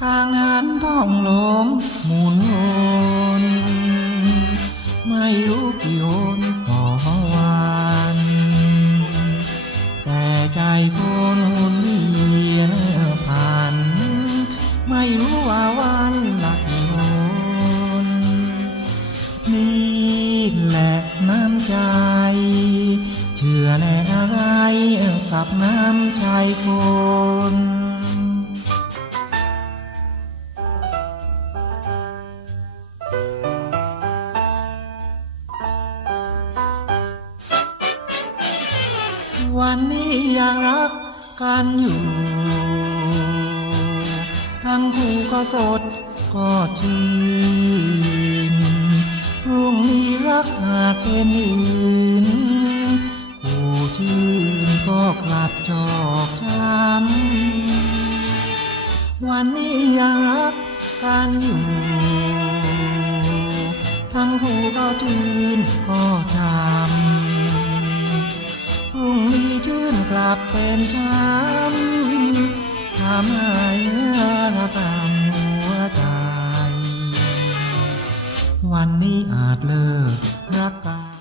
ข้างนั้นท้องลมหมุนวนไม่รู้กี่หนต่อวันแต่ใจคนหมุนเวียนผ่านไม่รู้ว่าวันหละกี่หนนี่แหละน้ำใจ เชื่อแน่อะไรกับน้ำใจคน วันนี้ยังรักกันอยู่ ทั้งคู่ก็สดก็ชื่นพรุ่งนี้รักหาเป็นอื่นคู่ชื่นก็กลับจอกช้ำวันนี้ยังรักกันอยู่ ทั้งคู่ก็ชื่นก็ นี้นกลับเป็นช้ำทำให้ระกำหัวใจ วันนี้อาจเลิกรักกัน